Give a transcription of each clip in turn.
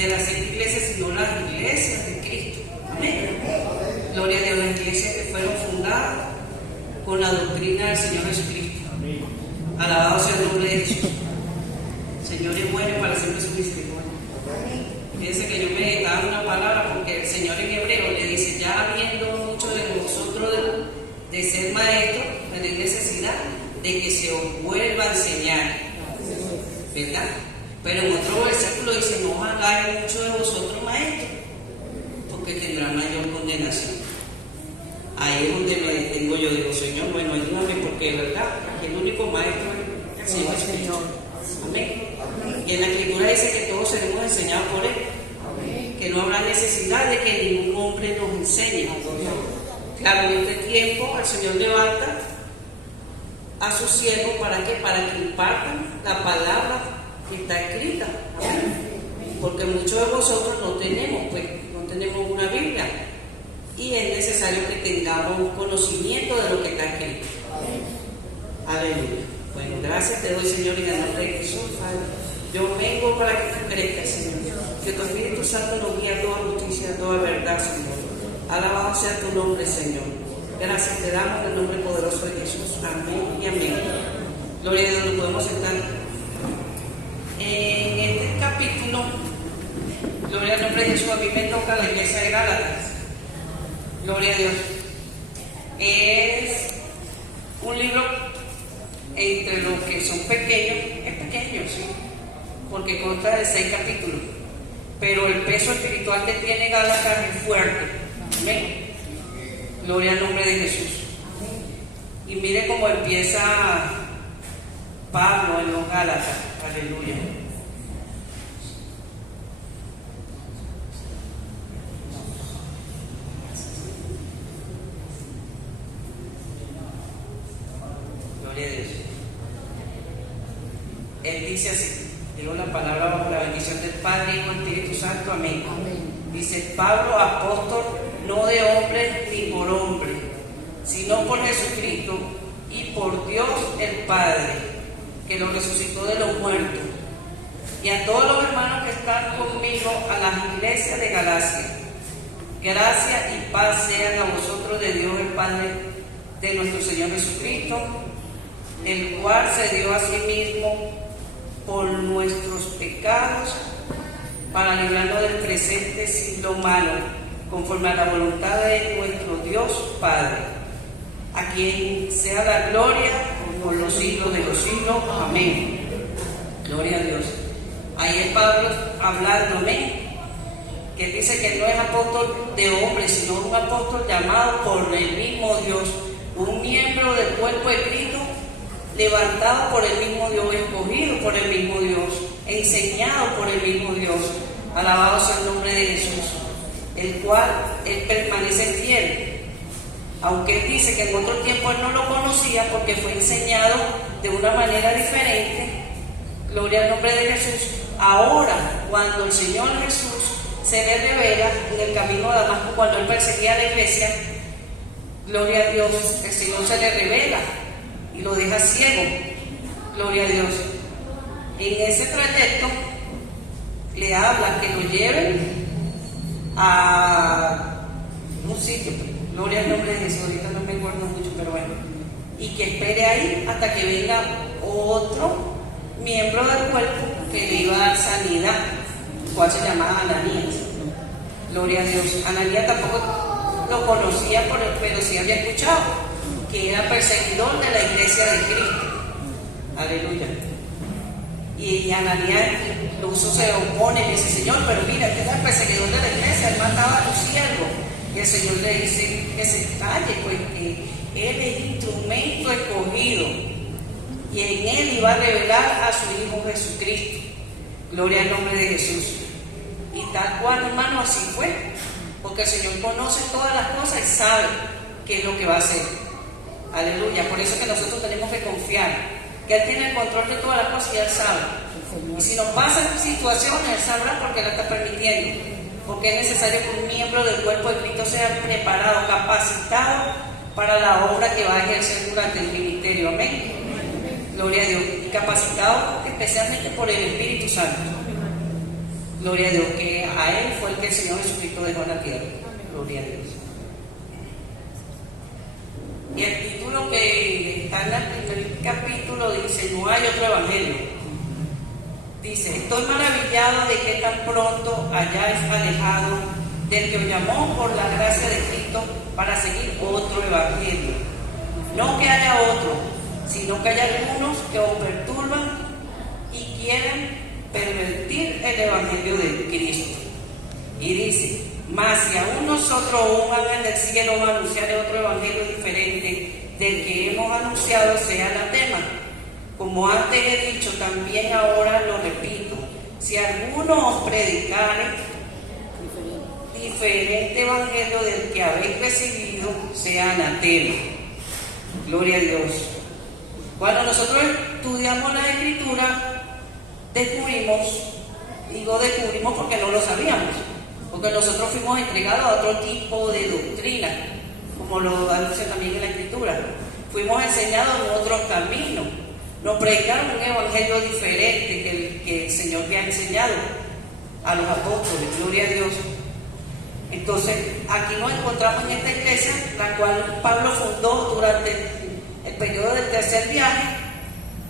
de las 7 iglesias, sino las iglesias de Cristo. Amén. Gloria a Dios, las iglesias que fueron fundadas con la doctrina del Señor Jesucristo. Alabado sea el nombre de Jesús. El Señor es bueno y para siempre su misericordia. Fíjense que yo me daba una palabra porque el Señor en hebreo le dice, ya habiendo muchos de vosotros de ser maestros, tenéis necesidad de que se os vuelva a enseñar, ¿verdad? Pero en otro versículo dice, no hagáis muchos de vosotros maestros, porque tendrán mayor condenación. Ahí es donde me detengo yo, digo, Señor, bueno, ayúdame, porque verdad, aquí el único maestro es el Señor Jesucristo. Amén. Y en la Escritura dice que todos seremos enseñados por Él. Que no habrá necesidad de que ningún hombre nos enseñe. Claro, en este tiempo el Señor levanta a sus siervos para que impartan la palabra que está escrita. Porque muchos de vosotros no tenemos una Biblia y es necesario que tengamos conocimiento de lo que está escrito. Aleluya. Bueno, gracias te doy, Señor, en el nombre de Jesús. Yo vengo para que tú crezcas, Señor. Que tu Espíritu Santo nos guíe a toda justicia, a toda verdad, Señor. Alabado sea tu nombre, Señor. Gracias te damos en el nombre poderoso de Jesús. Amén y amén. Gloria a Dios, nos podemos sentar. En este capítulo, gloria al nombre de Jesús, a mí me toca la iglesia de Gálatas. Gloria a Dios. Es un libro entre los que son pequeños, es pequeño, sí, porque consta de 6 capítulos. Pero el peso espiritual que tiene Gálatas es fuerte. Amén. Gloria al nombre de Jesús. Y mire cómo empieza Pablo en los Gálatas. Aleluya. Gloria a Dios. Él dice así. Digo la palabra bajo la bendición del Padre, Hijo y Espíritu Santo. Amén. Amén. Dice, Pablo, apóstol, no de hombre ni por hombre, sino por Jesucristo y por Dios el Padre, que lo resucitó de los muertos, y a todos los hermanos que están conmigo, a las iglesias de Galacia. Gracia y paz sean a vosotros de Dios el Padre de nuestro Señor Jesucristo, el cual se dio a sí mismo por nuestros pecados, para librarnos del presente siglo malo, conforme a la voluntad de nuestro Dios Padre, a quien sea la gloria por los siglos de los siglos. Amén. Gloria a Dios. Ahí es Pablo hablándome, que dice que no es apóstol de hombres, sino un apóstol llamado por el mismo Dios, un miembro del cuerpo de Cristo, levantado por el mismo Dios, escogido por el mismo Dios, enseñado por el mismo Dios. Alabado sea el nombre de Jesús, el cual él permanece fiel, aunque él dice que en otro tiempo él no lo conocía porque fue enseñado de una manera diferente. Gloria al nombre de Jesús. Ahora, cuando el Señor Jesús se le revela en el camino de Damasco, cuando él perseguía a la iglesia, gloria a Dios, el Señor se le revela y lo deja ciego. Gloria a Dios. En ese trayecto le habla que lo lleven a un sitio, gloria al nombre de Jesús, ahorita no me acuerdo mucho, pero bueno, y que espere ahí hasta que venga otro miembro del cuerpo que le iba a dar sanidad, el cual se llamaba Ananías. Gloria a Dios. Ananías tampoco lo conocía, pero sí había escuchado que era perseguidor de la iglesia de Cristo. Aleluya. Y Ananías incluso se opone y dice, Señor, pero mira, este es el perseguidor de la iglesia, él mataba a tu siervo. Y el Señor le dice que se calle, pues que él es instrumento escogido y en él iba a revelar a su Hijo Jesucristo. Gloria al nombre de Jesús. Y tal cual, hermano, así fue, porque el Señor conoce todas las cosas y sabe qué es lo que va a hacer. Aleluya. Por eso es que nosotros tenemos que confiar que Él tiene el control de todas las cosas y Él sabe. Y si nos pasan situaciones, Él sabrá por qué la está permitiendo, porque es necesario que un miembro del cuerpo de Cristo sea preparado, capacitado para la obra que va a ejercer durante el ministerio. Amén. Gloria a Dios. Y capacitado especialmente por el Espíritu Santo. Gloria a Dios, que a Él fue el que el Señor Jesucristo dejó en la tierra. Gloria a Dios. Y el título que está en el primer capítulo dice: no hay otro evangelio. Dice: estoy maravillado de que tan pronto hayáis alejado del que os llamó por la gracia de Cristo para seguir otro evangelio. No que haya otro, sino que hay algunos que os perturban y quieren pervertir el evangelio de Cristo. Y dice: mas si aún nosotros o un ángel del cielo va a anunciar otro evangelio diferente del que hemos anunciado, sea anatema. Como antes he dicho, también ahora lo repito: si alguno os predicare diferente evangelio del que habéis recibido, sea anatema. Gloria a Dios. Cuando nosotros estudiamos la Escritura, descubrimos porque no lo sabíamos, porque nosotros fuimos entregados a otro tipo de doctrina, como lo anuncia también en la Escritura. Fuimos enseñados en otro camino, nos predicaron un evangelio diferente que el Señor le ha enseñado a los apóstoles. Gloria a Dios. Entonces, aquí nos encontramos en esta iglesia, la cual Pablo fundó durante el periodo del tercer viaje,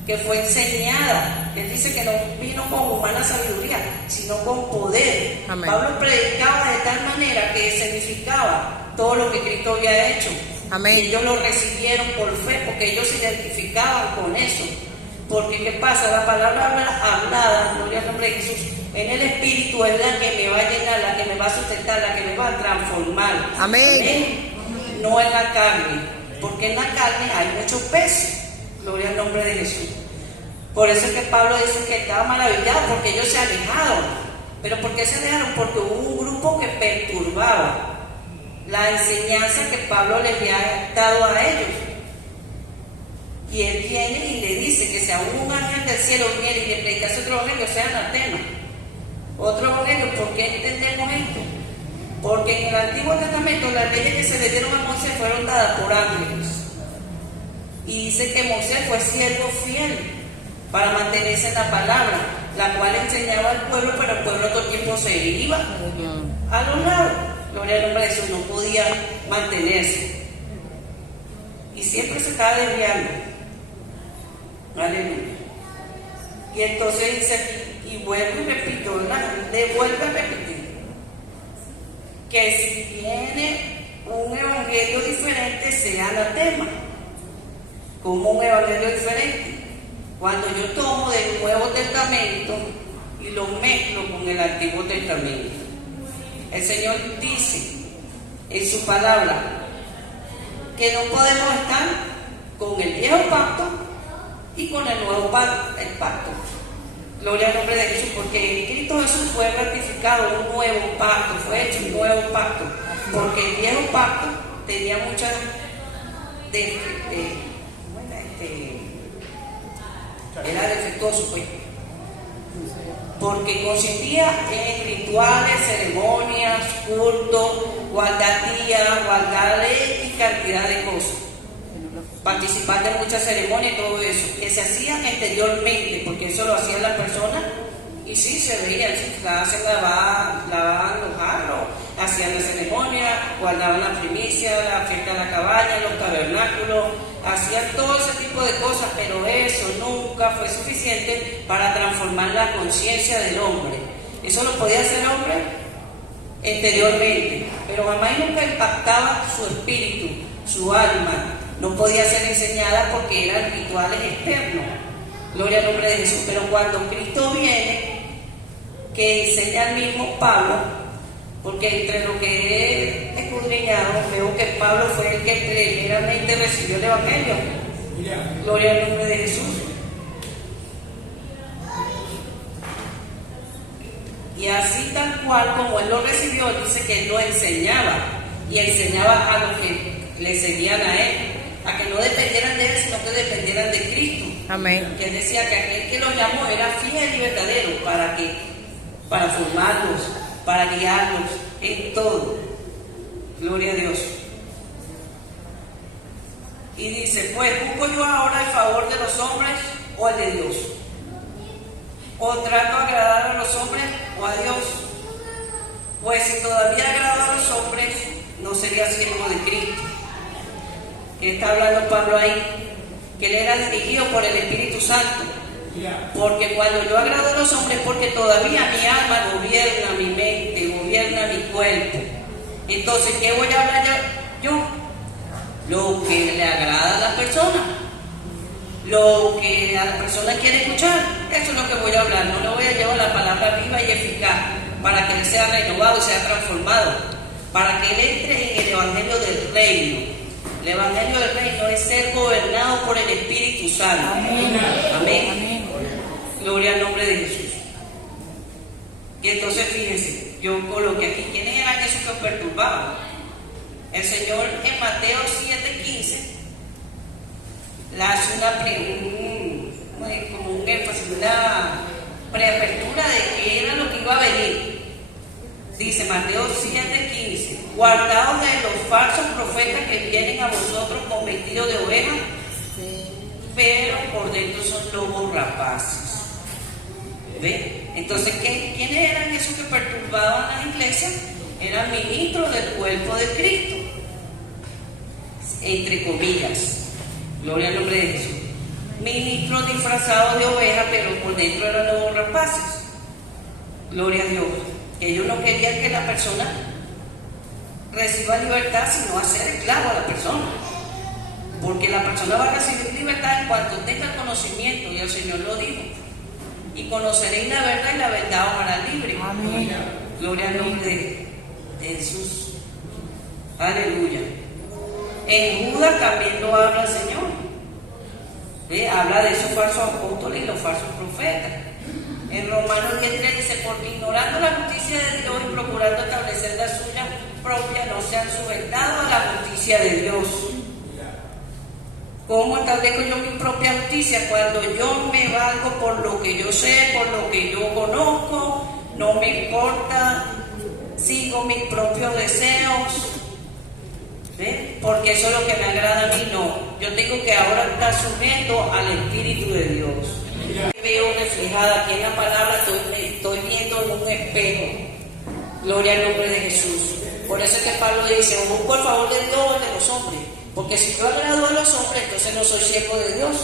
que fue enseñada. Él dice que no vino con humana sabiduría, sino con poder. Amén. Pablo predicaba de tal manera que significaba todo lo que Cristo había hecho. Amén. Y ellos lo recibieron por fe, porque ellos se identificaban con eso. Porque ¿qué pasa? La palabra hablada, gloria al nombre de Jesús, en el Espíritu es la que me va a llenar, la que me va a sustentar, la que me va a transformar. Amén. Amén. No en la carne, porque en la carne hay mucho peso. Gloria al nombre de Jesús. Por eso es que Pablo dice que estaba maravillado, porque ellos se alejaron. ¿Pero por qué se alejaron? Porque hubo un grupo que perturbaba la enseñanza que Pablo les había dado a ellos. Y él viene y le dice que si aún un ángel del cielo viene y le predicase otro evangelio, sea anatema. Otro evangelio. ¿Por qué entendemos esto? Porque en el Antiguo Testamento las leyes que se le dieron a Moisés fueron dadas por ángeles. Y dice que Moisés fue siervo fiel para mantenerse en la palabra, la cual enseñaba al pueblo, pero el pueblo todo el tiempo se iba a los lados. Gloria al nombre de Jesús, no podía mantenerse. Y siempre se estaba desviando. Aleluya. Y entonces dice aquí, y vuelvo y repito, ¿verdad? Le vuelvo a repetir, que si viene un evangelio diferente, sea anatema. Como un evangelio diferente. Cuando yo tomo del Nuevo Testamento y lo mezclo con el Antiguo Testamento, el Señor dice en su palabra que no podemos estar con el viejo pacto y con el nuevo pacto. Gloria al nombre de Jesús, porque en Cristo Jesús fue ratificado un nuevo pacto, fue hecho un nuevo pacto, porque el viejo pacto tenía muchas era defectuoso, pues, porque consistía en rituales, ceremonias, cultos, guardar días, guardar ley y cantidad de cosas, participar de muchas ceremonias y todo eso, que se hacían exteriormente, porque eso lo hacían las personas, y sí se veían, se lavaban los jarros, hacían la ceremonia, guardaban la primicia, la fiesta de la cabaña, los tabernáculos, hacían todo ese tipo de cosas, pero eso nunca fue suficiente para transformar la conciencia del hombre. Eso lo podía hacer el hombre exteriormente, pero jamás nunca impactaba su espíritu, su alma. No podía ser enseñada porque eran rituales externos. Gloria al nombre de Jesús. Pero cuando Cristo viene, que enseña al mismo Pablo, porque entre lo que he escudriñado, veo que Pablo fue el que primeramente recibió el Evangelio. Gloria al nombre de Jesús. Y así tal cual como él lo recibió, dice que él lo enseñaba. Y enseñaba a los que le seguían a él, a que no dependieran de él, sino que dependieran de Cristo. Amén. Que él decía que aquel que los llamó era fiel y verdadero para formarlos, para guiarlos en todo. Gloria a Dios. Y dice, pues, ¿busco yo ahora el favor de los hombres o el de Dios? ¿O trato de agradar a los hombres o a Dios. Pues si todavía agrada a los hombres, no sería siervo de Cristo. ¿Qué está hablando Pablo ahí? Que él era dirigido por el Espíritu Santo. Porque cuando yo agrado a los hombres, porque todavía mi alma gobierna mi mente, gobierna mi cuerpo. Entonces, ¿qué voy a hablar yo? Lo que le agrada a la persona, lo que a la persona quiere escuchar. Eso es lo que voy a hablar. No le voy a llevar la palabra viva y eficaz para que él sea renovado y sea transformado, para que él entre en el Evangelio del Reino. El Evangelio del Reino es ser gobernado por el Espíritu Santo. Amén. Amén. Amén. Gloria al nombre de Jesús. Y entonces fíjense, yo coloqué aquí, ¿quiénes eran esos que perturbaban? El Señor en Mateo 7:15 le hace como un énfasis, una preapertura de qué era lo que iba a venir. Dice Mateo 7:15: guardaos de los falsos profetas que vienen a vosotros con vestido de oveja, pero por dentro son lobos rapaces. ¿Ve? Entonces, ¿quiénes eran esos que perturbaban las iglesias? Eran ministros del cuerpo de Cristo, entre comillas. Gloria al nombre de Jesús. Ministros disfrazados de oveja, pero por dentro eran lobos rapaces. Gloria a Dios. Ellos no querían que la persona reciba libertad, sino hacer esclavo a la persona. Porque la persona va a recibir libertad en cuanto tenga conocimiento, y el Señor lo dijo. Y conoceréis la verdad, y la verdad os hará libre. Amén. Gloria al nombre de Jesús. Aleluya. En Judas también lo habla el Señor. Habla de esos falsos apóstoles y los falsos profetas. En Romanos 10:3 dice: porque ignorando la justicia de Dios y procurando establecer la suya propia, no se han sujetado a la justicia de Dios. ¿Cómo establezco yo mi propia justicia? Cuando yo me valgo por lo que yo sé, por lo que yo conozco, no me importa, sigo mis propios deseos, ¿ve? Porque eso es lo que me agrada a mí. No, yo tengo que ahora estar sujeto al Espíritu de Dios. Veo reflejada aquí en la palabra, estoy viendo en un espejo. Gloria al nombre de Jesús. Por eso es que Pablo dice: busco el favor de Dios de los hombres. Porque si yo agrado a los hombres, entonces no soy siervo de Dios.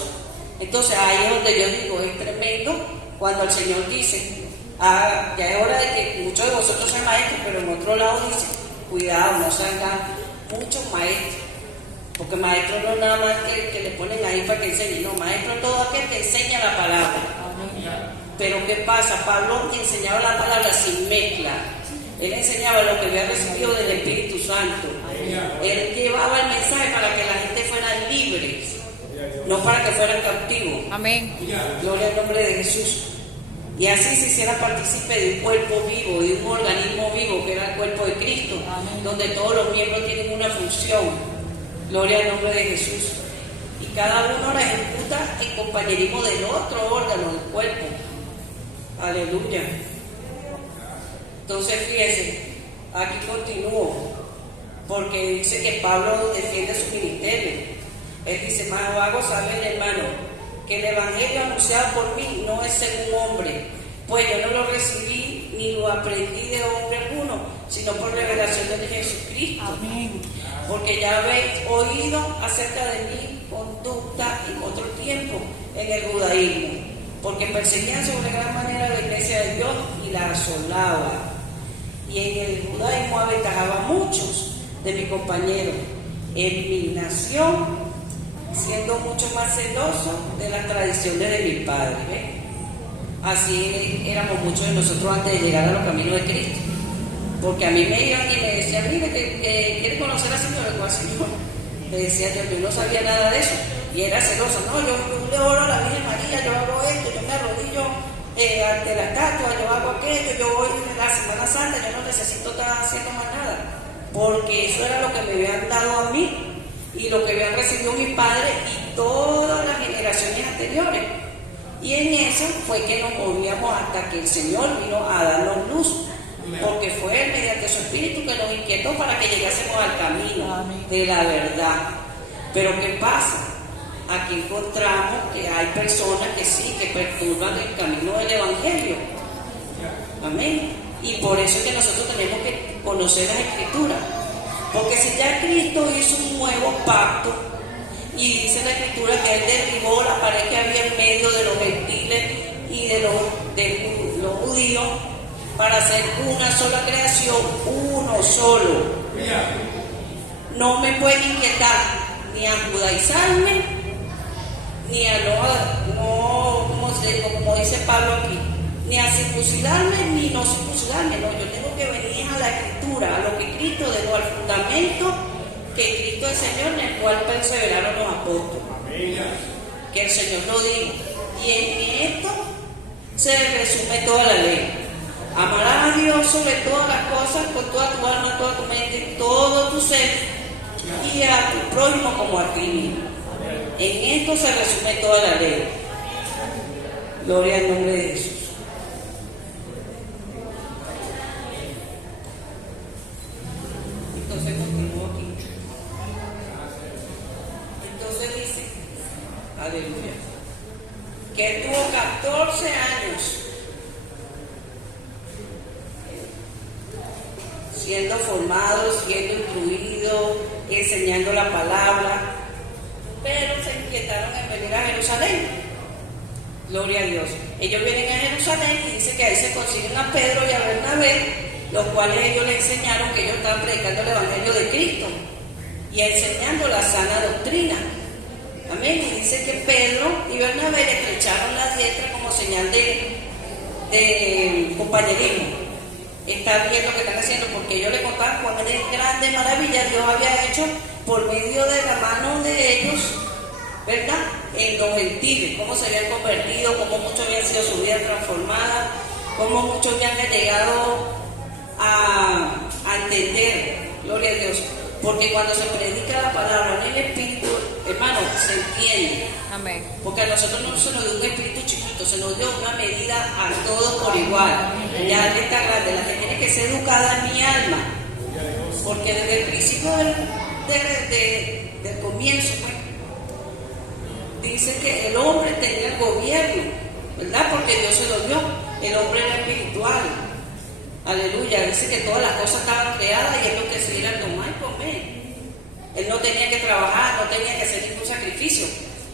Entonces ahí es donde yo digo, es tremendo cuando el Señor dice: ya es hora de que muchos de vosotros sean maestros, pero en otro lado dice: cuidado, no se hagan muchos maestros. Porque maestro no es nada más que le ponen ahí para que enseñe. No, maestro es todo aquel que enseña la palabra. Pero ¿qué pasa? Pablo enseñaba la palabra sin mezcla. Él enseñaba lo que había recibido del Espíritu Santo. Él llevaba el mensaje para que la gente fuera libre, no para que fueran cautivos. Amén. Gloria al nombre de Jesús. Y así se hiciera partícipe de un cuerpo vivo, de un organismo vivo que era el cuerpo de Cristo. Amén. Donde todos los miembros tienen una función. Gloria al nombre de Jesús. Y cada uno la ejecuta en compañerismo del otro órgano del cuerpo. Aleluya. Entonces fíjense, aquí continúo, porque dice que Pablo defiende su ministerio. Él dice: más hago saber, hermano, que el evangelio anunciado por mí no es según hombre, pues yo no lo recibí ni lo aprendí de hombre alguno, sino por revelación de Jesucristo. Amén. Porque ya habéis oído acerca de mi conducta en otro tiempo en el judaísmo, porque perseguían sobre gran manera la iglesia de Dios y la asolaba. Y en el judaísmo aventajaba a muchos de mis compañeros en mi nación, siendo mucho más celoso de las tradiciones de mi padre. ¿Ve? Así éramos muchos de nosotros antes de llegar a los caminos de Cristo. Porque a mí me iban y me decían: mire, que quiere conocer al Señor. ¿Cuál Señor? Le decía yo no sabía nada de eso. Y era celoso. No, yo le oro a la Virgen María, yo hago esto, yo me arrodillo ante la estatua, yo hago aquello, yo voy en la Semana Santa, yo no necesito estar haciendo más nada. Porque eso era lo que me habían dado a mí y lo que habían recibido mis padres y todas las generaciones anteriores. Y en eso fue que nos movíamos hasta que el Señor vino a darnos luz. Porque fue Él, mediante su Espíritu, que nos inquietó para que llegásemos al camino de la verdad. Pero ¿qué pasa? Aquí encontramos que hay personas que sí, que perturban el camino del Evangelio. Amén. Y por eso es que nosotros tenemos que conocer las Escrituras. Porque si ya Cristo hizo un nuevo pacto, y dice la Escritura que Él derribó la pared que había en medio de los gentiles y de los judíos, para hacer una sola creación, uno solo. No me puede inquietar ni a judaizarme, ni a como dice Pablo aquí, ni a circuncidarme ni no circuncidarme. No, yo tengo que venir a la Escritura, a lo que Cristo dejó, al fundamento que Cristo es Señor, en el cual perseveraron los apóstoles. Que el Señor lo diga. Y en esto se resume toda la ley. Amarás a Dios sobre todas las cosas, con toda tu alma, toda tu mente, todo tu ser, y a tu prójimo como a ti mismo. En esto se resume toda la ley. Gloria al nombre de Jesús. Entonces continúo aquí. Entonces dice, aleluya, que él tuvo 14 años siendo formado, siendo instruido, enseñando la palabra, pero se inquietaron en venir a Jerusalén. Gloria a Dios. Ellos vienen a Jerusalén y dice que ahí se consiguen a Pedro y a Bernabé, los cuales ellos le enseñaron que ellos estaban predicando el Evangelio de Cristo y enseñando la sana doctrina. Amén. Y dice que Pedro y Bernabé le estrecharon la diestra como señal de compañerismo. Está bien lo que están haciendo, porque ellos le contaban cuáles grandes maravillas Dios había hecho por medio de la mano de ellos, ¿verdad? En los gentiles, cómo se habían convertido, cómo muchos habían sido su vida transformada, cómo muchos habían llegado a entender, gloria a Dios. Porque cuando se predica la palabra en el Espíritu, hermano, se entiende. Amén. Porque a nosotros no se nos dio un espíritu chiquito, se nos dio una medida a todos por igual. Ya está grande, la que tiene que ser educada es mi alma. Porque desde el principio del comienzo, pues, dice que el hombre tenía el gobierno, ¿verdad? Porque Dios se lo dio. El hombre era espiritual. Aleluya. Dice que todas las cosas estaban creadas y es lo que se iba a tomar y comer. Él no tenía que trabajar, no tenía que hacer ningún sacrificio,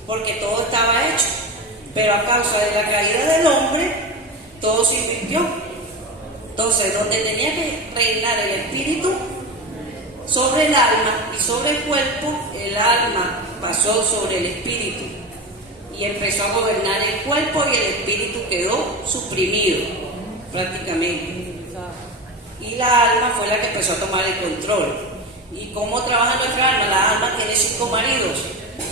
porque todo estaba hecho. Pero a causa de la caída del hombre, todo se invirtió. Entonces, donde tenía que reinar el espíritu sobre el alma y sobre el cuerpo, el alma pasó sobre el espíritu y empezó a gobernar el cuerpo y el espíritu quedó suprimido prácticamente. Y la alma fue la que empezó a tomar el control. ¿Y cómo trabaja nuestra alma? La alma tiene 5 maridos.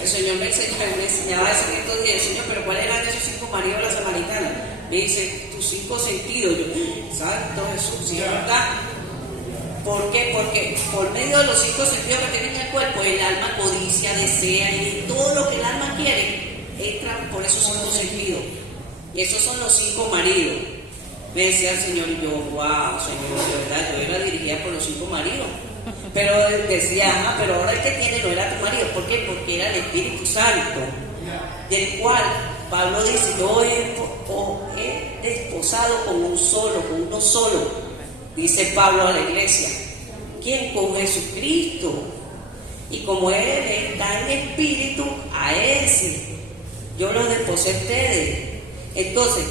El Señor me enseñaba eso en estos días. Señor, pero ¿cuáles eran esos 5 maridos de la samaritana? Me dice, tus 5 sentidos. Yo, Santo Jesús, ¿sí, verdad? ¿Por qué? Porque por medio de los 5 sentidos que tiene en el cuerpo, el alma codicia, desea, y todo lo que el alma quiere, entra por esos 5 sentidos. Y esos son los 5 maridos. Me decía el Señor, y yo, wow, Señor, de verdad, yo era dirigida por los 5 maridos. Pero decía, pero ahora el que tiene no era tu marido. ¿Por qué? Porque era el Espíritu Santo, del cual Pablo dice, yo he desposado con uno solo, dice Pablo a la iglesia. ¿Quién? Con Jesucristo. Y como Él está en espíritu, a ese yo los desposé a ustedes. Entonces,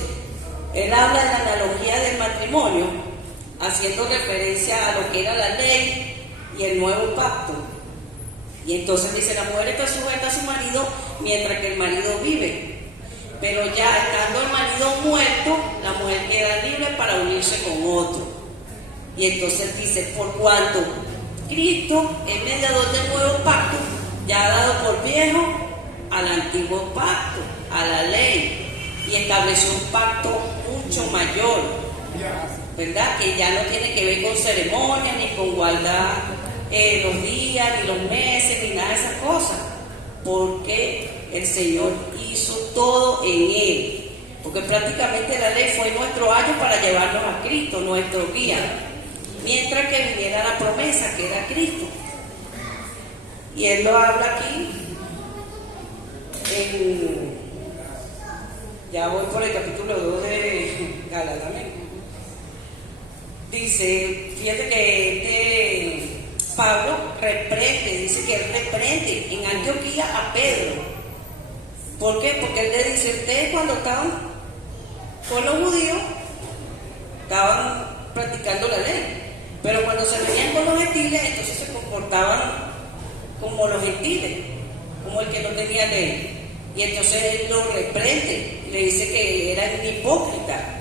Él habla de la analogía del matrimonio, haciendo referencia a lo que era la ley y el nuevo pacto. Y entonces dice, la mujer está sujeta a su marido mientras que el marido vive. Pero ya estando el marido muerto, la mujer queda libre para unirse con otro. Y entonces dice, por cuanto Cristo es mediador del nuevo pacto, ya ha dado por viejo al antiguo pacto, a la ley, y estableció un pacto mucho mayor, ¿verdad? Que ya no tiene que ver con ceremonias, ni con guardar los días, ni los meses, ni nada de esas cosas, porque el Señor hizo todo en Él. Porque prácticamente la ley fue nuestro ayo para llevarnos a Cristo, nuestro guía, mientras que viniera la promesa, que era Cristo. Y Él lo habla aquí ya voy por el capítulo 2 de Gálatas. Dice, fíjate que Pablo reprende, dice que él reprende en Antioquía a Pedro. ¿Por qué? Porque él le dice, ustedes cuando estaban con los judíos, estaban practicando la ley, pero cuando se venían con los gentiles, entonces se comportaban como los gentiles, como el que no tenía ley. Y entonces él lo reprende, le dice que era un hipócrita.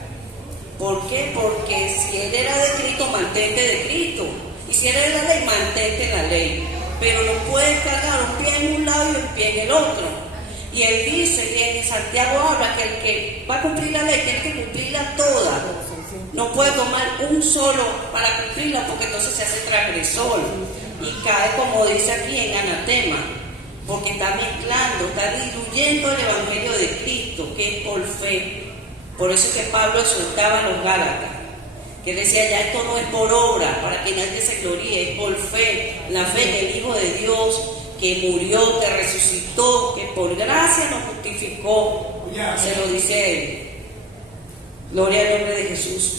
¿Por qué? Porque si él era de Cristo, mantente de Cristo. Y si era de la ley, mantente la ley. Pero no puedes cargar un pie en un lado y un pie en el otro. Y él dice, y en Santiago habla que el que va a cumplir la ley tiene que cumplirla toda. No puede tomar un solo para cumplirla porque entonces se hace transgresor. Y cae, como dice aquí, en anatema. Porque está mezclando, está diluyendo el evangelio de Cristo, que es por fe. Por eso es que Pablo exhortaba a los Gálatas, que decía, ya esto no es por obra, para que nadie se gloríe, es por fe, la fe en el Hijo de Dios, que murió, que resucitó, que por gracia nos justificó. Se lo dice él. Gloria al nombre de Jesús.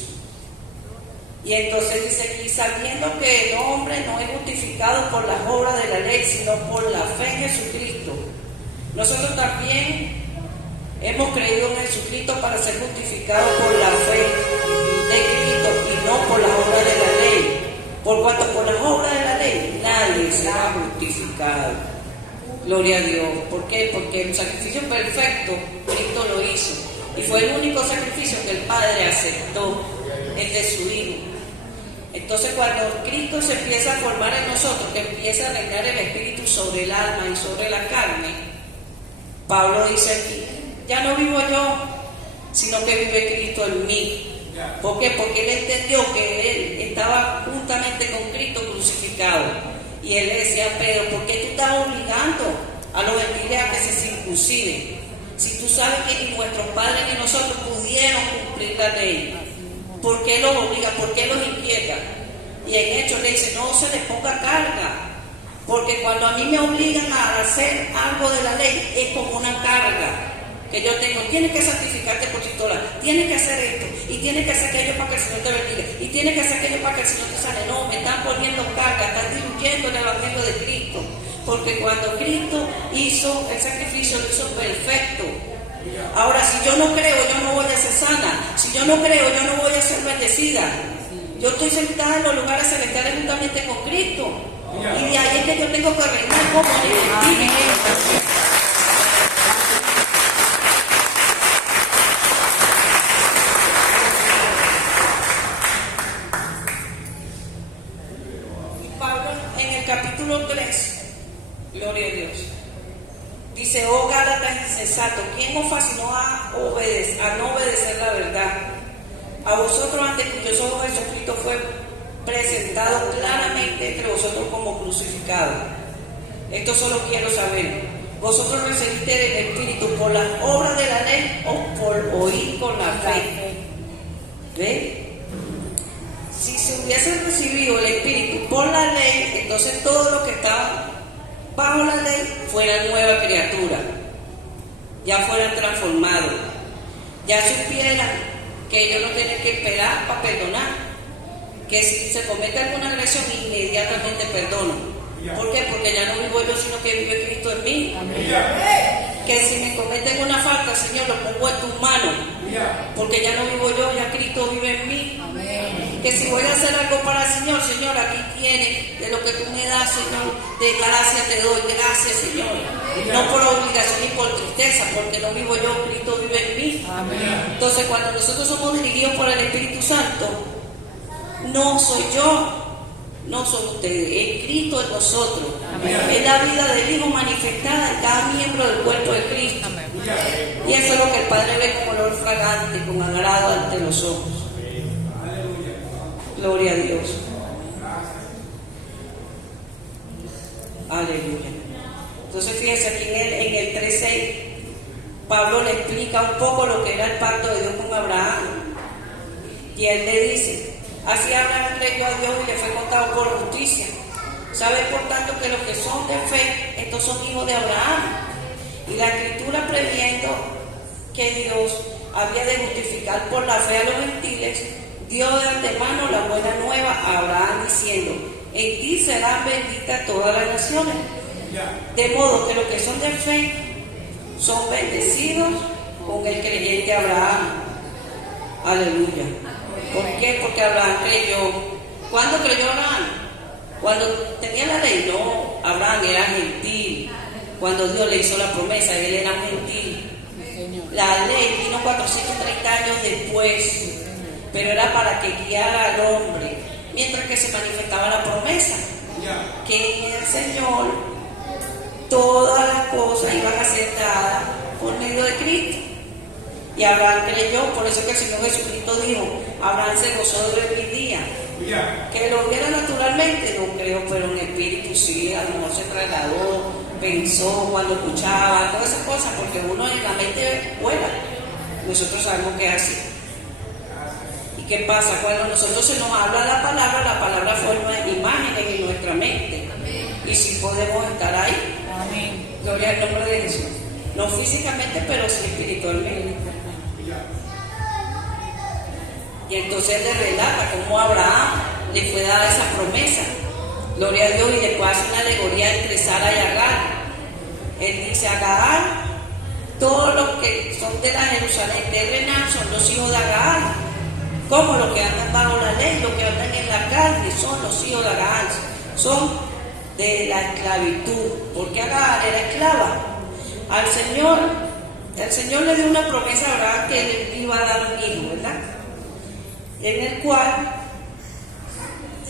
Y entonces dice aquí, sabiendo que el hombre no es justificado por las obras de la ley, sino por la fe en Jesucristo. Nosotros también hemos creído en Jesucristo para ser justificados por la fe de Cristo y no por las obras de la ley. Por cuanto por las obras de la ley nadie será justificado. Gloria a Dios. ¿Por qué? Porque el sacrificio perfecto Cristo lo hizo. Y fue el único sacrificio que el Padre aceptó, el de su Hijo. Entonces cuando Cristo se empieza a formar en nosotros, que empieza a reinar el Espíritu sobre el alma y sobre la carne, Pablo dice aquí, ya no vivo yo, sino que vive Cristo en mí. ¿Por qué? Porque él entendió que él estaba juntamente con Cristo crucificado. Y él le decía a Pedro, ¿por qué tú estás obligando a los gentiles a que se circunciden? Si tú sabes que ni nuestros padres ni nosotros pudieron cumplir la ley, ¿por qué los obliga? ¿Por qué los inquieta? Y en Hechos le dice, no se les ponga carga, porque cuando a mí me obligan a hacer algo de la ley, es como una carga que yo tengo. Tienes que santificarte por ti sola, tienes que hacer esto, y tienes que hacer aquello para que el Señor te bendiga, y tienes que hacer aquello para que el Señor te sane. No, me están poniendo carga, están diluyendo el evangelio de Cristo, porque cuando Cristo hizo el sacrificio, lo hizo perfecto. Ahora, si yo no creo, yo no voy a ser sana. Si yo no creo, yo no voy a ser bendecida. Yo estoy sentada en los lugares celestiales juntamente con Cristo, y de ahí es que yo tengo que reinar como Él. Capítulo 3, gloria a Dios, dice, oh Gálatas insensatos, ¿quién os fascinó a no obedecer la verdad? A vosotros, ante cuyos ojos Jesucristo fue presentado claramente entre vosotros como crucificado. Esto solo quiero saber, ¿vosotros recibiste el Espíritu por las obras de la ley o por oír con la fe? ¿Ve? Si se hubiese recibido el Espíritu por la ley, entonces todos los que estaban bajo la ley fueran nueva criatura, ya fueran transformados, ya supieran que ellos no tienen que esperar para perdonar, que si se comete alguna agresión inmediatamente perdono. ¿Por qué? Porque ya no vivo yo, sino que vive Cristo en mí. Que si me cometen una falta, Señor, lo pongo en tus manos, porque ya no vivo yo, ya Cristo vive en mí. Que si voy a hacer algo para el Señor, Señor, aquí tienes de lo que tú me das, Señor, de gracia te doy, gracias, Señor. No por obligación ni por tristeza, porque no vivo yo, Cristo vive en mí. Entonces, cuando nosotros somos dirigidos por el Espíritu Santo, no soy yo, no son ustedes, es Cristo en nosotros. Es la vida del Hijo manifestada en cada miembro del cuerpo de Cristo. Y eso es lo que el Padre ve como olor fragante, con agrado ante los ojos. Gloria a Dios. Aleluya. Entonces fíjense aquí en el 3:6, Pablo le explica un poco lo que era el pacto de Dios con Abraham. Y él le dice, así Abraham creyó a Dios y le fue contado por justicia. Sabe por tanto que los que son de fe, estos son hijos de Abraham. Y la Escritura, previendo que Dios había de justificar por la fe a los gentiles, dio de antemano la buena nueva a Abraham diciendo: en ti serán benditas todas las naciones. De modo que los que son de fe son bendecidos con el creyente Abraham. Aleluya. ¿Por qué? Porque Abraham creyó. ¿Cuándo creyó Abraham? Cuando tenía la ley. No, Abraham era gentil. Cuando Dios le hizo la promesa, él era un gentil. La ley vino 430 años después, pero era para que guiara al hombre, mientras que se manifestaba la promesa, que en el Señor todas las cosas iban a ser dadas por medio de Cristo. Y Abraham creyó, por eso que el Señor Jesucristo dijo: Abraham se gozó de mi día. Que lo viera naturalmente, no creo, pero en espíritu sí, a lo mejor se trasladó, pensó cuando escuchaba, todas esas cosas, porque uno en la mente vuela. Nosotros sabemos que es así. ¿Y qué pasa? Cuando nosotros se nos habla la palabra forma imágenes en nuestra mente. Y si podemos estar ahí. Amén. Gloria al nombre de Jesús. No físicamente, pero sí espiritualmente. Y entonces él le relata cómo Abraham le fue dada esa promesa. Gloria a Dios. Y después hace una alegoría entre Sara y Agar. Él dice: Agar, todos los que son de la Jerusalén de Renan son los hijos de Agar. Como los que andan bajo la ley, los que andan en la carne, son los hijos de Agar. Son de la esclavitud. Porque Agar era esclava. El Señor le dio una promesa a Abraham que él iba a dar un hijo, ¿verdad? En el cual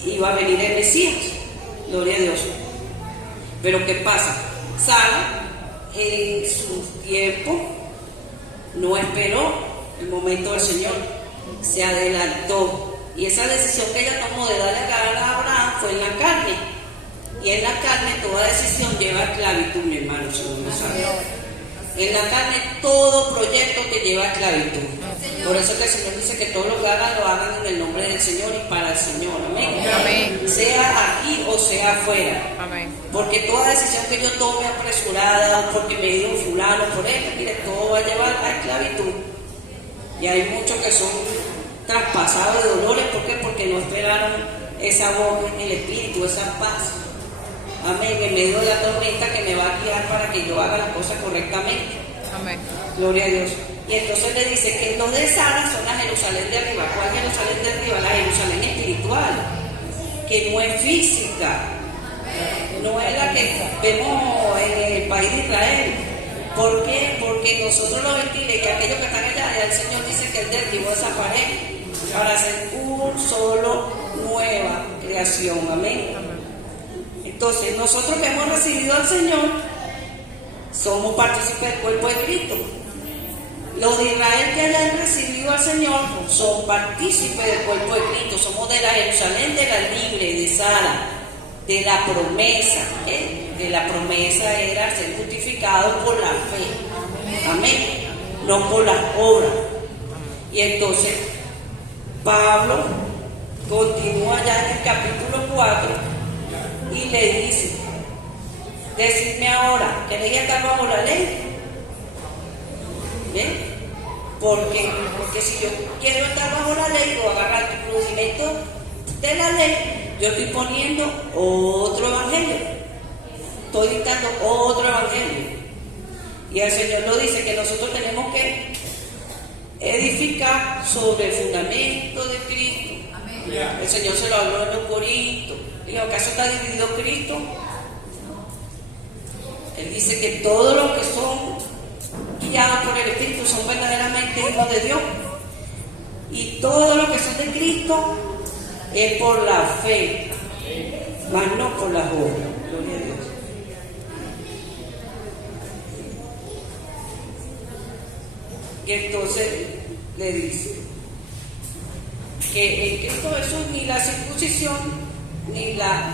iba a venir el Mesías. Gloria a Dios. Pero ¿qué pasa? Sara en su tiempo no esperó el momento del Señor, se adelantó, y esa decisión que ella tomó de darle a Abraham fue en la carne, y en la carne toda decisión lleva a esclavitud, mi hermano, si no lo sabe. En la carne todo proyecto te lleva a esclavitud. Por eso que el Señor dice que todo lo que hagan, lo hagan en el nombre del Señor y para el Señor. Amén. Amén. Sea aquí o sea afuera. Amén. Porque toda decisión que yo tome apresurada, o porque me dio un fulano, por esto, mire, todo va a llevar a esclavitud. Y hay muchos que son traspasados de dolores. ¿Por qué? Porque no esperaron esa voz en el espíritu, esa paz. Amén. En medio de la tormenta que me va a guiar para que yo haga las cosas correctamente. Amén. Gloria a Dios. Y entonces le dice que los de Sara son la Jerusalén de arriba. ¿Cuál Jerusalén de arriba? La Jerusalén espiritual, que no es física, no es la que vemos en el país de Israel. ¿Por qué? Porque nosotros los gentiles y aquellos que están allá, el Señor dice que Él derribó esa pared para hacer un solo nueva creación. Amén. Entonces, nosotros que hemos recibido al Señor somos partícipes del cuerpo de Cristo. Los de Israel que hayan recibido al Señor son partícipes del cuerpo de Cristo. Somos de la Jerusalén de la libre, de Sara, de la promesa. De la promesa era ser justificado por la fe. Amén. No por las obras. Y entonces Pablo continúa ya en el capítulo 4 y le dice: decidme ahora, ¿queréis estar bajo la ley? ¿Bien? Porque si yo quiero estar bajo la ley o agarrar el rudimento de la ley, yo estoy poniendo otro evangelio, estoy dictando otro evangelio. Y el Señor nos dice que nosotros tenemos que edificar sobre el fundamento de Cristo. El Señor se lo habló en los Corintios. ¿Y acaso está dividido Cristo? Él dice que todos los que son guiados por el Espíritu son verdaderamente hijos de Dios. Y todos los que son de Cristo es por la fe, mas no por las obras. Gloria a Dios. Y entonces le dice que en Cristo Jesús ni la circuncisión ni la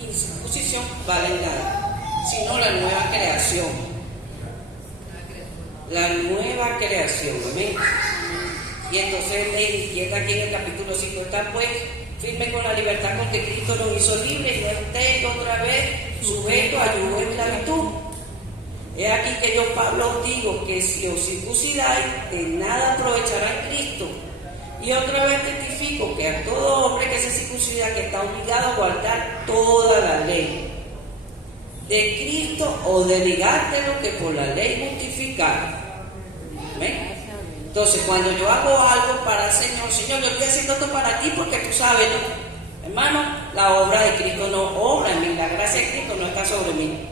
incircuncisión valen nada, sino la nueva creación. La nueva creación, amén. Y entonces le inquieta aquí en el capítulo 5: está pues firme con la libertad con que Cristo nos hizo libres, y no estéis otra vez sujetos a yugo de esclavitud. Es aquí que yo, Pablo, os digo que si os circuncidáis, de nada aprovechará en Cristo, Y otra vez testifico que a todo hombre que se circuncida, que está obligado a guardar toda la ley de Cristo, o de ligártelo que por la ley justificar. ¿Ven? Entonces, cuando yo hago algo para el Señor, Señor, yo estoy haciendo esto para ti porque tú sabes, ¿no? Hermano, la obra de Cristo no obra en mí, la gracia de Cristo no está sobre mí,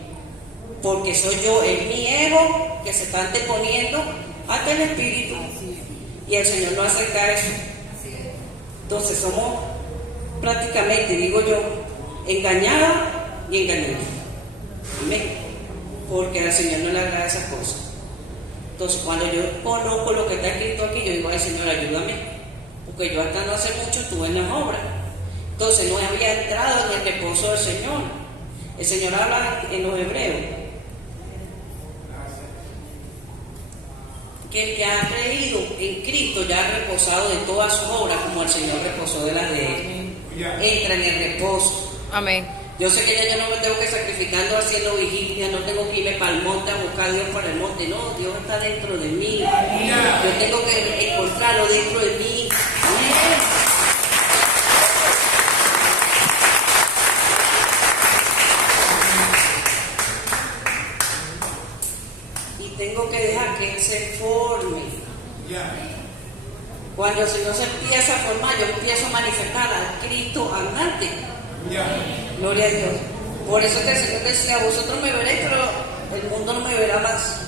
porque soy yo, es mi ego que se está anteponiendo ante el Espíritu, y el Señor no acepta eso. Entonces somos prácticamente, digo yo, engañados y engañados. Amén. Porque al Señor no le agrada esas cosas. Entonces cuando yo conozco lo que está escrito aquí, yo digo, ay Señor, ayúdame, porque yo hasta no hace mucho estuve en las obras. Entonces no había entrado en el reposo del Señor. El Señor habla en los Hebreos que el que ha creído en Cristo ya ha reposado de todas sus obras, como el Señor reposó de las de él. Entra en el reposo. Amén. Yo sé que ya yo no me tengo que sacrificando haciendo vigilia, no tengo que irme para el monte a buscar a Dios para el monte. No, Dios está dentro de mí. Yo tengo que encontrarlo dentro de mí. Amén. Tengo que dejar que Él se forme. Cuando el Señor se empieza a formar, yo empiezo a manifestar al Cristo andante. Gloria a Dios. Por eso que el Señor decía, vosotros me veréis, pero el mundo no me verá más.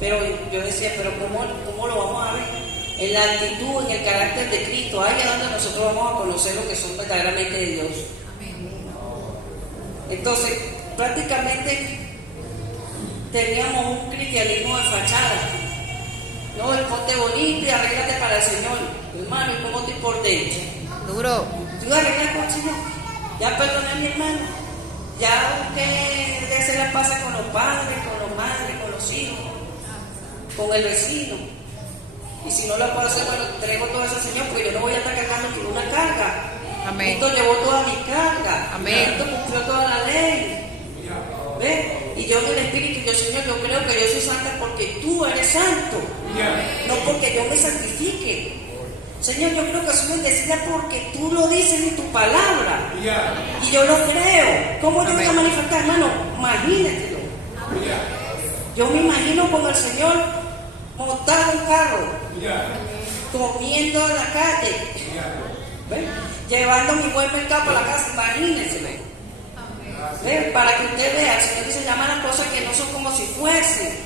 Pero yo decía, pero ¿cómo lo vamos a ver? En la actitud, en el carácter de Cristo, ahí es donde nosotros vamos a conocer lo que son verdaderamente de Dios. Entonces, prácticamente teníamos un cristianismo de fachada. No, el ponte bonito y arréglate para el Señor. Hermano, ¿y cómo estoy por dentro? Duro. Yo arreglé con el Señor. Ya perdoné a mi hermano. Ya usted de hacer la paz con los padres, con los madres, con los hijos, con el vecino. Y si no la puedo hacer, bueno, traigo todo eso al Señor, porque yo no voy a estar cargando ninguna carga. Amén. Cristo llevó toda mi carga. Amén. Cristo cumplió toda la ley. ¿Ves? Y yo en el Espíritu, yo Señor, yo creo que yo soy santa porque tú eres santo, no porque yo me santifique. Señor, yo creo que soy bendecida porque tú lo dices en tu palabra, y yo lo creo. ¿Cómo yo voy a manifestar, hermano? Imagínatelo. Yo me imagino con el Señor montado en carro, comiendo en la calle, ¿ves? Llevando mi buen mercado para la casa, imagínenselo. Para que usted vea, el Señor dice, llama las cosas que no son como si fuesen.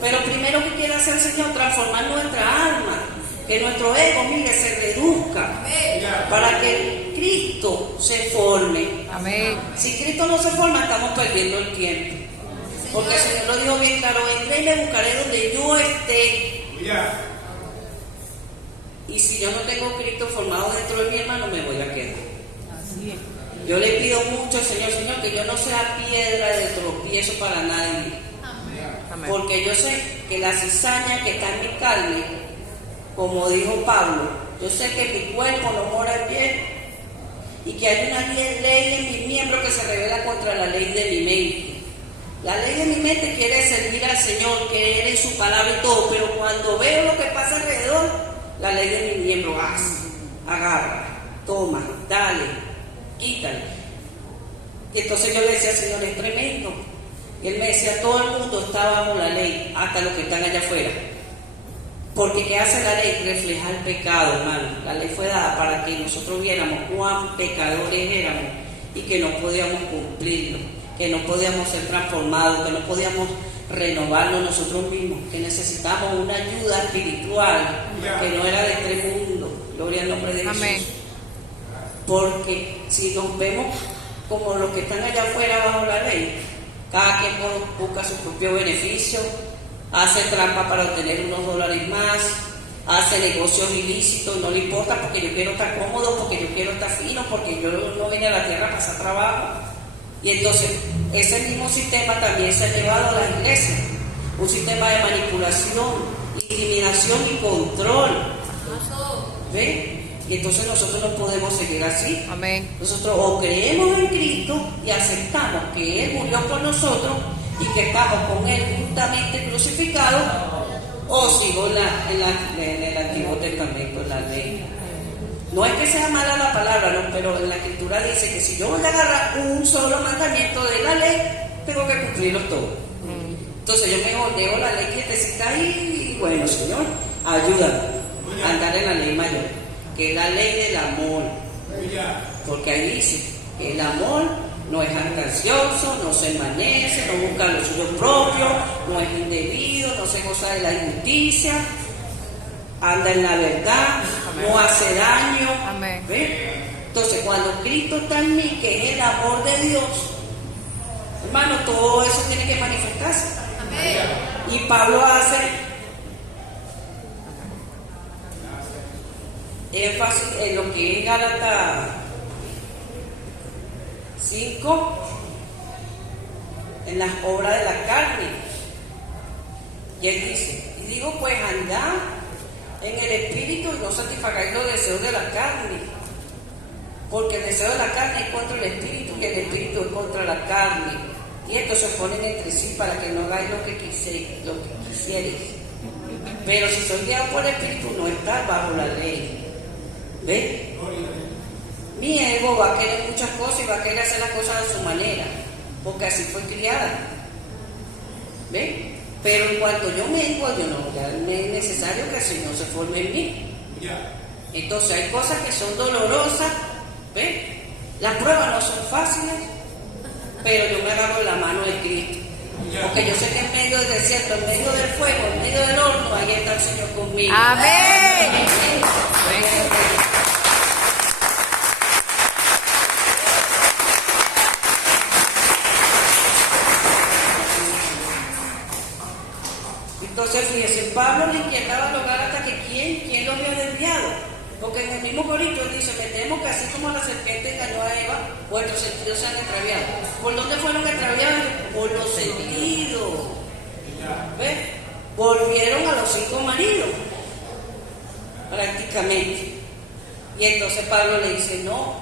Pero primero que quiere hacer el Señor, transformar nuestra alma, que nuestro ego, mire, se reduzca, para que Cristo se forme. Amén. Si Cristo no se forma, estamos perdiendo el tiempo. Porque el Señor lo dijo bien claro, vendré y me buscaré donde yo esté. Y si yo no tengo Cristo formado dentro de mi hermano, me voy a quedar. Así es. Yo le pido mucho al Señor, Señor, que yo no sea piedra de tropiezo para nadie. Amén. Porque yo sé que la cizaña que está en mi carne, como dijo Pablo, yo sé que mi cuerpo no mora bien y que hay una ley en mi miembro que se revela contra la ley de mi mente. La ley de mi mente quiere servir al Señor, creer en su palabra y todo, pero cuando veo lo que pasa alrededor, la ley de mi miembro, agarra, toma, dale, quítale. Y entonces yo le decía al Señor, es tremendo. Y Él me decía, todo el mundo está bajo la ley, hasta los que están allá afuera. Porque ¿qué hace la ley? Refleja el pecado, hermano. La ley fue dada para que nosotros viéramos cuán pecadores éramos y que no podíamos cumplirlo, que no podíamos ser transformados, que no podíamos renovarnos nosotros mismos, que necesitamos una ayuda espiritual que no era de este mundo. Gloria al nombre de Jesús. Amén. Porque si nos vemos como los que están allá afuera bajo la ley, cada quien busca su propio beneficio, hace trampa para obtener unos dólares más, hace negocios ilícitos, no le importa porque yo quiero estar cómodo, porque yo quiero estar fino, porque yo no vine a la tierra a pasar trabajo. Y entonces ese mismo sistema también se ha llevado a las iglesias, un sistema de manipulación, intimidación y control. ¿Ve? Y entonces nosotros no podemos seguir así. Amén. Nosotros o creemos en Cristo y aceptamos que Él murió por nosotros y que estamos con Él juntamente crucificados, o sigo en el Antiguo Testamento, en la ley. No es que sea mala la palabra, no, pero en la Escritura dice que si yo voy a agarrar un solo mandamiento de la ley, tengo que cumplirlos todos. Entonces yo me ordeo la ley quietecita ahí y bueno, Señor, ayúdame a andar en la ley mayor, que es la ley del amor. Porque ahí dice que el amor no es jactancioso, no se envanece, no busca lo suyo propio, no es indebido, no se goza de la injusticia, anda en la verdad, no hace daño. ¿Ven? Entonces, cuando Cristo está en mí, que es el amor de Dios, hermano, todo eso tiene que manifestarse. Y Pablo hace énfasis en lo que es Gálatas 5, en las obras de la carne. Y él dice, y digo pues andad en el espíritu y no satisfagáis los deseos de la carne, porque el deseo de la carne es contra el espíritu y el espíritu es contra la carne, y estos se oponen entre sí para que no hagáis lo que quisierais. Pero si sois guiados por el espíritu, no estáis bajo la ley. ¿Ves? Mi ego va a querer muchas cosas y va a querer hacer las cosas a su manera, porque así fue criada. ¿Ves? Pero en cuanto yo me digo, yo no, ya es necesario que el Señor se forme en mí. Entonces hay cosas que son dolorosas, ¿ves? Las pruebas no son fáciles, pero yo me agarro de la mano de Cristo. Porque yo sé que en medio del desierto, en medio del fuego, en medio del horno, ahí está el Señor conmigo. Amén. Entonces, fíjense, Pablo le inquietaba a los Gálatas que quién lo había desviado. Porque en el mismo Corintios dice, me temo que así como la serpiente engañó a Eva, vuestros sentidos se han extraviado. ¿Por dónde fueron extraviados? Por los sentidos. ¿Ves? Volvieron a los 5 maridos, prácticamente. Y entonces Pablo le dice, no.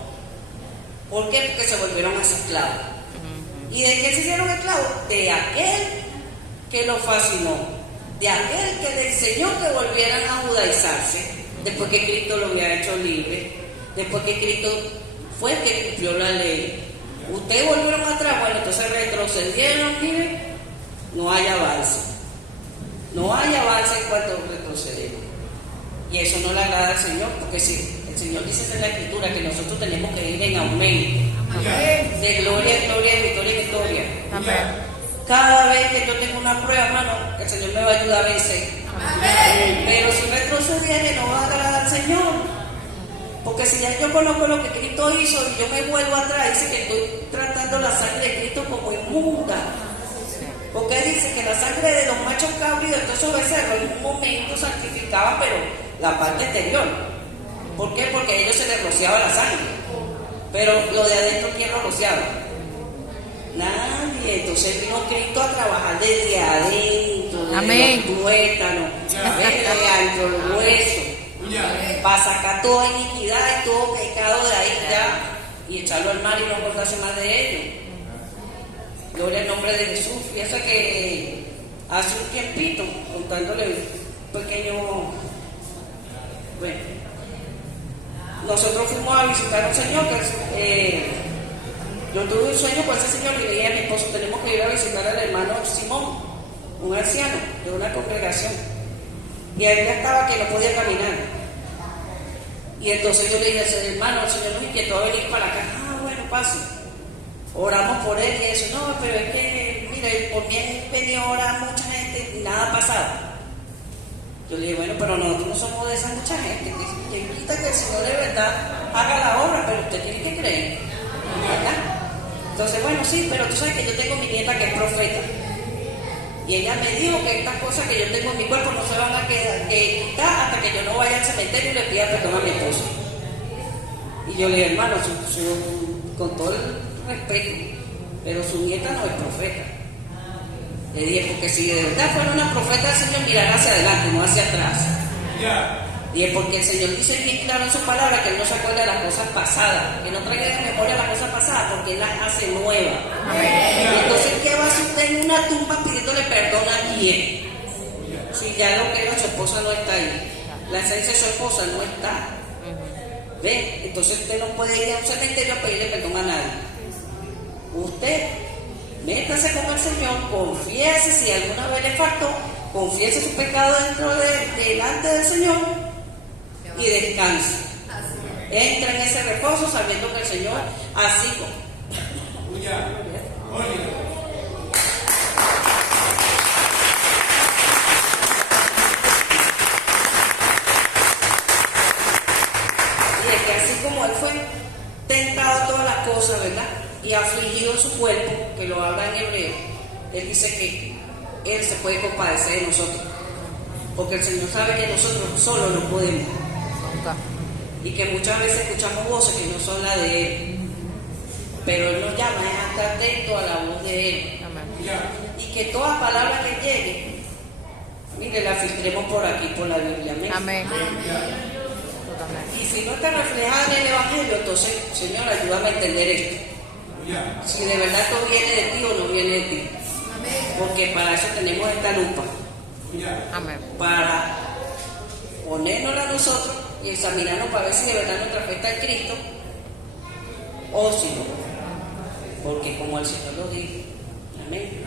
¿Por qué? Porque se volvieron a ser esclavos. ¿Y de qué se hicieron esclavos? De aquel que los fascinó. De aquel que le enseñó que volvieran a judaizarse, después que Cristo lo había hecho libre, después que Cristo fue el que cumplió la ley. Ustedes volvieron atrás, bueno, entonces retrocedieron, miren, no hay avance. No hay avance en cuanto retrocedemos. Y eso no le agrada al Señor, porque si el Señor dice en la Escritura que nosotros tenemos que ir en aumento, de gloria en gloria, de victoria en victoria. Amén. Cada vez que yo tengo una prueba, hermano, el Señor me va a ayudar a vencer. Pero si retrocediere, no va a agradar al Señor. Porque si ya yo conozco lo que Cristo hizo y yo me vuelvo atrás, dice que estoy tratando la sangre de Cristo como inmunda. Porque dice que la sangre de los machos cabríos de todos esos becerros en un momento sacrificaba, pero la parte exterior. ¿Por qué? Porque a ellos se les rociaba la sangre. Pero lo de adentro, ¿quién lo rociaba? Nadie. Entonces vino Cristo a trabajar desde adentro, desde los tuétanos, desde adentro los huesos, para sacar toda iniquidad y todo pecado de ahí ya y echarlo al mar y no acordarse más de ello. Gloria al nombre de Jesús. Fíjese que hace un tiempito, contándole un pequeño, bueno, nosotros fuimos a visitar a un señor que yo tuve un sueño con ese señor y le dije a mi esposo, tenemos que ir a visitar al hermano Simón, un anciano de una congregación. Y él ya estaba que no podía caminar. Y entonces yo le dije a ese hermano, el Señor nos inquietó a venir para acá. Ah, bueno, pase. Oramos por él y eso. No, pero es que, mire, por mí han venido a orar mucha gente y nada ha pasado. Yo le dije, bueno, pero nosotros no somos de esa mucha gente. Que quita que el Señor de verdad haga la obra, pero usted tiene que creer. ¿Verdad? Entonces, bueno, sí, pero tú sabes que yo tengo mi nieta que es profeta. Y ella me dijo que estas cosas que yo tengo en mi cuerpo no se van a quitar hasta que yo no vaya al cementerio y le pida perdón a mi esposo. Y yo le dije, hermano, con todo el respeto, pero su nieta no es profeta. Le dije, porque si de verdad fuera una profeta, el Señor mirará hacia adelante, no hacia atrás. Y es porque el Señor dice bien claro en su palabra que Él no se acuerda de las cosas pasadas, que no traiga de memoria las cosas pasadas, porque Él las hace nuevas. Y entonces, ¿qué va a hacer usted en una tumba pidiéndole perdón a quién? Si ya lo que era su esposa no está ahí, la esencia de su esposa no está. ¿Ve? Entonces usted no puede ir a un cementerio a pedirle perdón a nadie. Usted, métase con el Señor, confiese si alguna vez le faltó, confiese su pecado delante del Señor y descanse. Entra en ese reposo sabiendo que el Señor así como. Y que así como Él fue tentado a todas las cosas, ¿verdad? Y afligido en su cuerpo, que lo habla en hebreo, Él dice que Él se puede compadecer de nosotros. Porque el Señor sabe que nosotros solo no podemos. Y que muchas veces escuchamos voces que no son las de Él. Pero Él nos llama a estar atento a la voz de Él. Amén. Y que toda palabra que llegue, mire, la filtremos por aquí, por la Biblia. Amén. Amén. Y si no está reflejada en el Evangelio, entonces, Señor, ayúdame a entender esto. Si de verdad esto viene de ti o no viene de ti. Porque para eso tenemos esta lupa. Amén. Para ponérnosla a nosotros y examinarnos para ver si de verdad nuestra fe está en Cristo o si no. Porque como el Señor lo dijo, amén.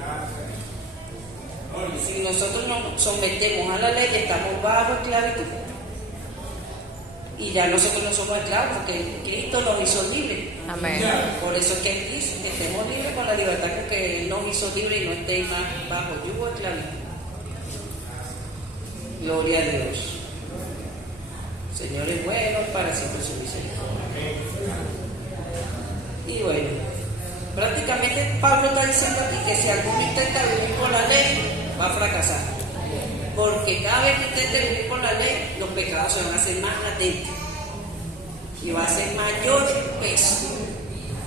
Si nosotros nos sometemos a la ley, estamos bajo esclavitud. Y ya nosotros no somos esclavos, porque Cristo nos hizo libres. Amén. Por eso es que Él dice que estemos libres con la libertad que Él nos hizo libres y no estén más bajo yugo de esclavitud. Gloria a Dios. Señor es bueno, para siempre su misericordia. Y bueno, prácticamente Pablo está diciendo aquí que si alguno intenta vivir por la ley, va a fracasar. Porque cada vez que intente vivir por la ley, los pecados se van a hacer más latentes. Y va a ser mayor peso,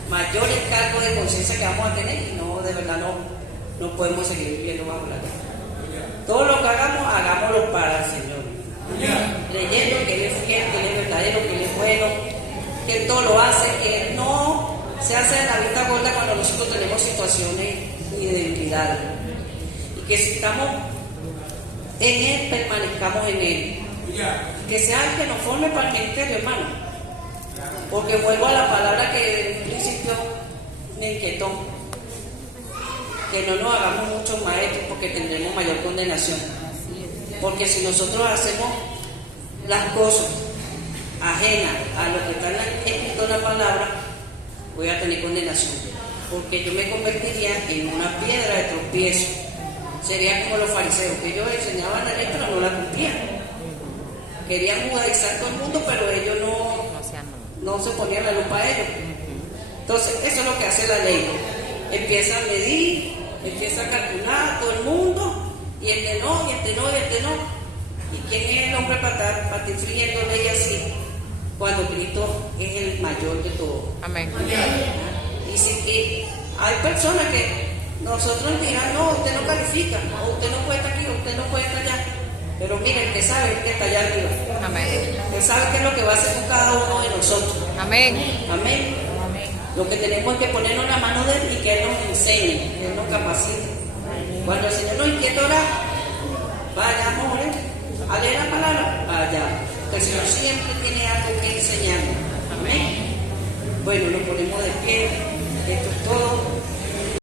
mayor el cargo de conciencia que vamos a tener. Y no, de verdad no podemos seguir viviendo bajo la ley. Todo lo que hagamos, hagámoslo para el Señor. Leyendo que Él es fiel, que Él es verdadero, que Él es bueno, que Él todo lo hace, que Él no se hace de la vista gorda cuando nosotros tenemos situaciones y debilidades. Y que si estamos en Él, permanezcamos en Él. Que sea el que nos forme para el ministerio, hermano. Porque vuelvo a la palabra que en principio me inquietó. Que no nos hagamos muchos maestros porque tendremos mayor condenación. Porque si nosotros hacemos las cosas ajenas a lo que está escrito en la palabra, voy a tener condenación. Porque yo me convertiría en una piedra de tropiezo. Sería como los fariseos, que ellos enseñaban la ley pero no la cumplían. Querían judaizar todo el mundo, pero ellos no se ponían la lupa a ellos. Entonces, eso es lo que hace la ley. Empieza a medir, empieza a calcular a todo el mundo, y este no, y este no, y este no. ¿Y quién es el hombre para estar infringiendo ley así? Cuando Cristo es el mayor de todos. Amén. Y si hay personas que nosotros dirán, no, usted no califica, o usted no puede estar aquí, o usted no puede estar allá. Pero miren, usted sabe que está allá arriba. Amén. Usted sabe qué es lo que va a hacer con cada uno de nosotros. Amén. Amén. Lo que tenemos es que ponernos en la mano de Él y que Él nos enseñe, que Él nos capacite. Cuando el Señor nos inquieta orar, vayamos a leer la palabra, vaya. Porque el Señor siempre tiene algo que enseñarnos. Amén. Bueno, nos ponemos de pie. Esto es todo.